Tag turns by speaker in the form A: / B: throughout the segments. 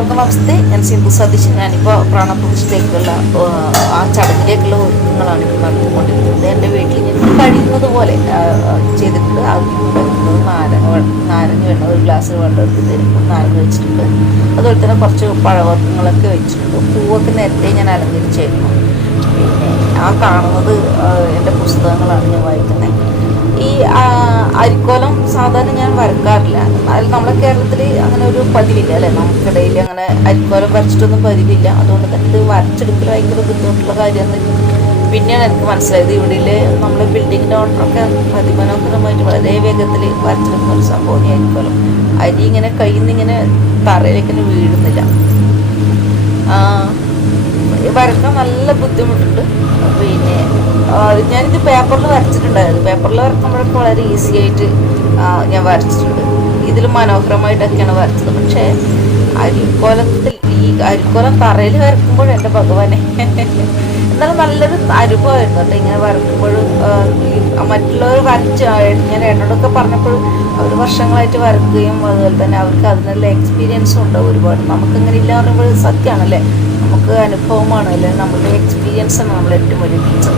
A: എല്ലാവർക്കും നമസ്തേ ഞാൻ സിന്ധു സതീശൻ ഞാനിപ്പോൾ പ്രാണപ്രതിഷ്ഠയിലേക്കുള്ള ആ ചടങ്ങിലേക്കുള്ള ഒരുക്കങ്ങളാണ് ഇപ്പോൾ നടത്തിക്കൊണ്ടിരിക്കുന്നത് എന്റെ വീട്ടിൽ ഞാൻ കഴിയുന്നത് പോലെ ചെയ്തിട്ടുണ്ട്. ആദ്യം വെക്കുന്നത് നാരങ്ങ വേണം ഒരു ഗ്ലാസ് വെള്ളം എടുത്തിട്ട് നാരങ്ങ വെച്ചിട്ടുണ്ട്. അതുപോലെ തന്നെ കുറച്ച് പഴവർഗങ്ങളൊക്കെ വെച്ചിട്ടുണ്ട്. പൂവൊക്കെ നേരത്തെ ഞാൻ അലങ്കരിച്ചായിരുന്നു. പിന്നെ ആ കാണുന്നത് എന്റെ പുസ്തകങ്ങളാണ് ഞാൻ വായിക്കുന്നത്. ഈ അരിക്കോലം സാധാരണ ഞാൻ വരക്കാറില്ല. എന്നാൽ നമ്മളെ കേരളത്തിൽ അങ്ങനെ ഒരു പതിവില്ല അല്ലേ? നമുക്കിടയിൽ അങ്ങനെ അരിക്കോലം വരച്ചിട്ടൊന്നും പതിവില്ല. അതുകൊണ്ട് തന്നെ ഇത് വരച്ചെടുക്കൽ ഭയങ്കര ബുദ്ധിമുട്ടുള്ള കാര്യമാണ്. പിന്നെയാണ് എനിക്ക് മനസ്സിലായത് ഇവിടെ നമ്മുടെ ബിൽഡിങ്ങിന്റെ ഓണറൊക്കെ അതിമനോഹരമായിട്ട് വളരെ വേഗത്തിൽ വരച്ചെടുക്കുന്ന ഒരു സംഭവം അരിക്കോലം. അരി ഇങ്ങനെ കയ്യിൽ നിന്ന് ഇങ്ങനെ തറയിലേക്ക് വീഴുന്നില്ല. വരക്കാൻ നല്ല ബുദ്ധിമുട്ടുണ്ട്. പിന്നെ ഞാനിത് പേപ്പറിൽ വരച്ചിട്ടുണ്ടായിരുന്നു. പേപ്പറിൽ വരക്കുമ്പോഴൊക്കെ വളരെ ഈസി ആയിട്ട് ഞാൻ വരച്ചിട്ടുണ്ട്. ഇതിൽ മനോഹരമായിട്ടൊക്കെയാണ് വരച്ചത്. പക്ഷേ അരിക്കോലത്തിൽ ഈ അരിക്കോലം തറയിൽ വരക്കുമ്പോൾ എന്റെ ഭഗവാനെ എന്നാലും നല്ലൊരു അനുഭവമായിരുന്നു കേട്ടോ ഇങ്ങനെ വരക്കുമ്പോഴും മറ്റുള്ളവർ വരച്ച് ഞാൻ എന്നോടൊക്കെ പറഞ്ഞപ്പോഴും അവർ വർഷങ്ങളായിട്ട് വരക്കുകയും അതുപോലെ തന്നെ അവർക്ക് അതിനുള്ള എക്സ്പീരിയൻസും ഉണ്ട് ഒരുപാട്. നമുക്കങ്ങനെ ഇല്ല പറയുമ്പോൾ സത്യമാണല്ലേ? നമുക്ക് അനുഭവമാണ് അല്ലെ? എക്സ്പീരിയൻസ് ആണ് നമ്മൾ ഏറ്റവും വലിയ ടീച്ചർ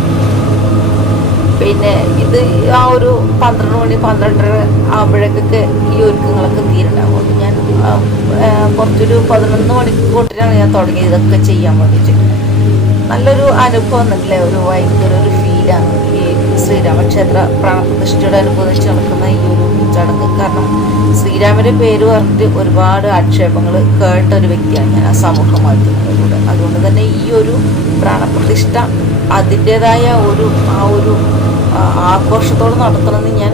A: പിന്നെ ഇത് ആ ഒരു പന്ത്രണ്ട് മണി പന്ത്രണ്ടര ആകുമ്പോഴേക്കൊക്കെ ഈ ഒരുക്കങ്ങളൊക്കെ തീരുണ്ടാവും. ഞാൻ കുറച്ചൊരു പതിനൊന്ന് മണിക്കൂട്ടിനാണ് ഞാൻ തുടങ്ങിയത്. ഇതൊക്കെ ചെയ്യാൻ വേണ്ടിയിട്ട്. നല്ലൊരു അനുഭവം നല്ല ഒരു ഭയങ്കര ഒരു ഫീലാണ് ഈ ശ്രീരാമക്ഷേത്ര പ്രാണപ്രതിഷ്ഠയുടെ അനുഭവിച്ച് നടക്കുന്ന ഈ ഒരു ചടങ്ങ് കാരണം ശ്രീരാമന്റെ പേര് പറഞ്ഞിട്ട് ഒരുപാട് ആക്ഷേപങ്ങൾ കേട്ട ഒരു വ്യക്തിയാണ് ഞാൻ ആ സമൂഹ മാധ്യമങ്ങളിലൂടെ അതുകൊണ്ട് തന്നെ ഈ ഒരു പ്രാണപ്രതിഷ്ഠ അതിന്റെതായ ഒരു ആ ഒരു ആഘോഷത്തോടെ നടത്തണമെന്ന് ഞാൻ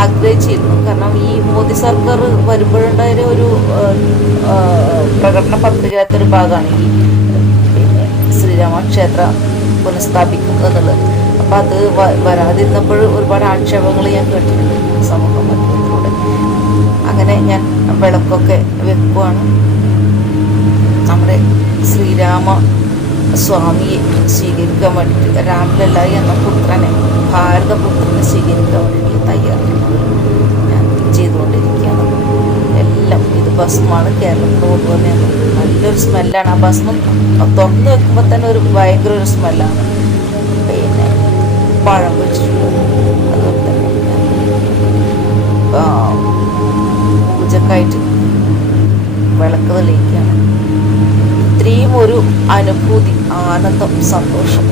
A: ആഗ്രഹിച്ചിരുന്നു. കാരണം ഈ മോദി സർക്കാർ വരുമ്പോഴുണ്ടായ ഒരു പ്രകടന പത്രികയിലത്തെ ഒരു ഭാഗമാണ് ഈ പിന്നെ ശ്രീരാമക്ഷേത്ര പുനഃസ്ഥാപിക്കും എന്നുള്ളത്. അപ്പം അത് വരാതിരുന്നപ്പോൾ ഒരുപാട് ആക്ഷേപങ്ങൾ ഞാൻ കേട്ടിട്ടുണ്ട് സമൂഹ മാധ്യമത്തിലൂടെ. അങ്ങനെ ഞാൻ വിളക്കൊക്കെ വെക്കുവാണ്. നമ്മുടെ ശ്രീരാമ സ്വാമിയെ സ്വീകരിക്കാൻ വേണ്ടിയിട്ട് രാമലല്ലായി എന്ന പുത്രനെ ഭാരതപുത്രനെ സ്വീകരിക്കാൻ വേണ്ടിയിട്ട് തയ്യാറെടുപ്പ് ഞാൻ ചെയ്തുകൊണ്ടിരിക്കുകയാണ്. എല്ലാം ഇത് ഭസ്മാണ് കേരളത്തിൽ കൊണ്ടുവന്നത് നല്ലൊരു സ്മെല്ലാണ് ആ ഭസ്മം. തുറന്ന് വെക്കുമ്പോൾ തന്നെ ഒരു ഭയങ്കര ഒരു സ്മെല്ലാണ്. പിന്നെ പഴം വെച്ചിട്ടുണ്ട് അതുപോലെ തന്നെ പൂജക്കായിട്ട് വിളക്ക് തെളിയിക്കുകയാണ്. ഇത്രയും ഒരു അനുഭൂതി ആനന്ദം സന്തോഷം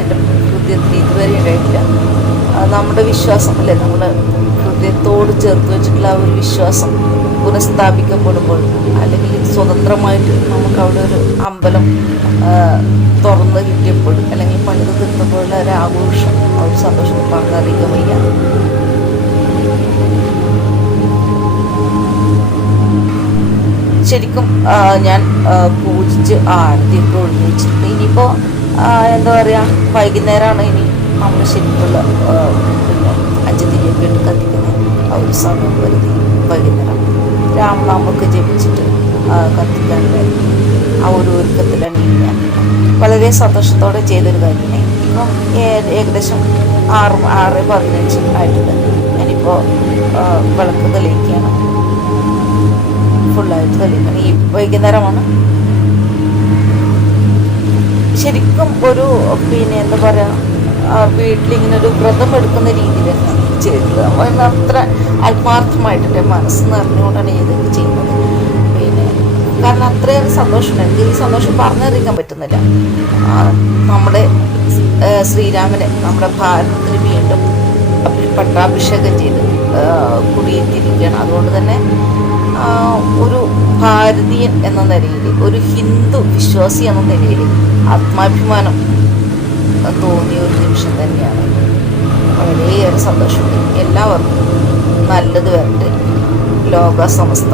A: എന്റെ ഹൃദയത്തിൽ ഇതുവരെ ഉണ്ടായിട്ടില്ല. നമ്മുടെ വിശ്വാസം അല്ലേ നമ്മൾ ഹൃദയത്തോട് ചേർത്ത് വെച്ചിട്ടുള്ള ആ ഒരു വിശ്വാസം പുനഃസ്ഥാപിക്കപ്പെടുമ്പോൾ അല്ലെങ്കിൽ സ്വതന്ത്രമായിട്ട് നമുക്ക് അവിടെ ഒരു അമ്പലം തുറന്ന് കിട്ടിയപ്പോൾ അല്ലെങ്കിൽ പണിത് കിട്ടുമ്പോഴുള്ള ഒരു ആഘോഷം ആ ഒരു സന്തോഷം പറഞ്ഞറിയിക്കാൻ ശരിക്കും ഞാൻ പൂജിച്ച് ആരതിയൊക്കെ ഒഴിഞ്ഞു വെച്ചിട്ടുണ്ട് ഇനിയിപ്പോൾ എന്താ പറയുക വൈകുന്നേരമാണ് ഇനി നമ്മൾ ശരിക്കുള്ള പിന്നെ പിന്നെ അഞ്ചുതിരിയൊക്കെ ഇട്ട് കത്തിക്കുന്ന ആ ഒരു സമയം വരുതി വൈകുന്നേരം രാമനാമൊക്കെ ജപിച്ചിട്ട് കത്തിക്കാനുള്ള ആ ഒരു ഒരുക്കത്തിലാണ് ഞാൻ. വളരെ സന്തോഷത്തോടെ ചെയ്തൊരു കാര്യമാണ്. ഇപ്പം ഏകദേശം ആറ് ആറ് പതിനഞ്ച് ആയിട്ടുണ്ട്. ഞാനിപ്പോൾ വിളക്ക് തെളിയിക്കുകയാണ്. ഫുള്ളായിട്ട് തെളിയിക്കണം ഈ വൈകുന്നേരമാണ്. ശരിക്കും ഒരു പിന്നെ എന്താ പറയുക വീട്ടിലിങ്ങനെ ഒരു വ്രതം എടുക്കുന്ന രീതിയിലാണ് ചെയ്തത്. നമ്മൾ അത്ര ആത്മാർത്ഥമായിട്ട് എന്റെ മനസ്സ് നിറഞ്ഞുകൊണ്ടാണ് ഇതൊക്കെ ചെയ്യുന്നത്. പിന്നെ കാരണം അത്രയേറെ സന്തോഷമുണ്ട്. എനിക്ക് ഈ സന്തോഷം പറഞ്ഞറിയിക്കാൻ പറ്റുന്നില്ല. നമ്മുടെ ശ്രീരാമനെ നമ്മുടെ ഭാരതത്തിന് വീണ്ടും പട്ടാഭിഷേകം ചെയ്ത് കുടിയേറ്റിരിക്കുകയാണ്. അതുകൊണ്ട് തന്നെ ഒരു ഭാരതീയൻ എന്ന നിലയിൽ ഒരു ഹിന്ദു വിശ്വാസി എന്ന നിലയിൽ ആത്മാഭിമാനം തോന്നിയ ഒരു നിമിഷം തന്നെയാണ്. വളരെയേറെ സന്തോഷമുണ്ട്. എല്ലാവർക്കും നല്ലത് വരട്ടെ. ലോക സമസ്ത.